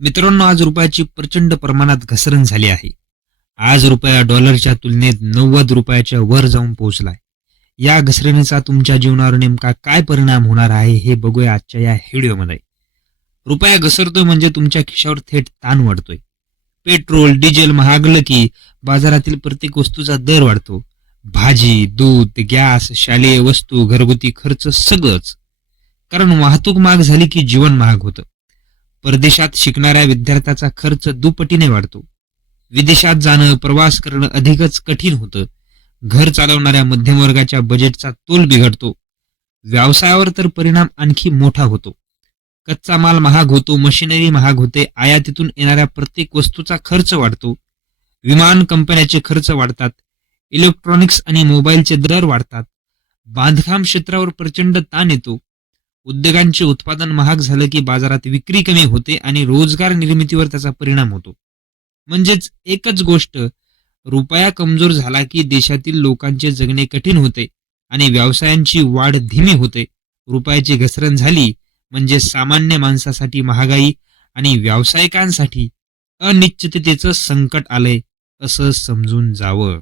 मित्रांनो, आज रुपयाची प्रचंड प्रमाणात घसरण झाली आहे. आज रुपया डॉलरच्या तुलनेत 90 रुपयाच्या वर जाऊन पोहोचलाय. या घसरणीचा तुमच्या जीवनावर नेमका काय परिणाम होणार आहे हे बघूया आजच्या या व्हिडिओमध्ये. रुपया घसरतोय म्हणजे तुमच्या खिशावर थेट ताण वाढतोय. पेट्रोल डिझेल महागलं की बाजारातील प्रत्येक वस्तूचा दर वाढतो. भाजी, दूध, गॅस, शालेय वस्तू, घरगुती खर्च सगळंच. कारण वाहतूक महाग झाली की जीवन महाग होतं. परदेशात शिकणाऱ्या विद्यार्थ्याचा खर्च दुपटीने वाढतो. विदेशात जाणं, प्रवास करणं अधिकच कठीण होतं. घर चालवणाऱ्या मध्यमवर्गाच्या बजेटचा तोल बिघडतो. व्यवसायावर तर परिणाम आणखी मोठा होतो. कच्चा माल महाग होतो, मशिनरी महाग होते, आयातीतून येणाऱ्या प्रत्येक वस्तूचा खर्च वाढतो. विमान कंपन्याचे खर्च वाढतात. इलेक्ट्रॉनिक्स आणि मोबाईलचे दर वाढतात. बांधकाम क्षेत्रावर प्रचंड ताण येतो. उद्योगांचे उत्पादन महाग झालं की बाजारात विक्री कमी होते आणि रोजगार निर्मितीवर त्याचा परिणाम होतो. म्हणजेच एकच गोष्ट, रुपया कमजोर झाला की देशातील लोकांचे जगणे कठीण होते आणि व्यवसायांची वाढ धीमी होते. रुपयाची घसरण झाली म्हणजे सामान्य माणसासाठी महागाई आणि व्यावसायिकांसाठी अनिश्चिततेचं संकट आलंय असं समजून जावं.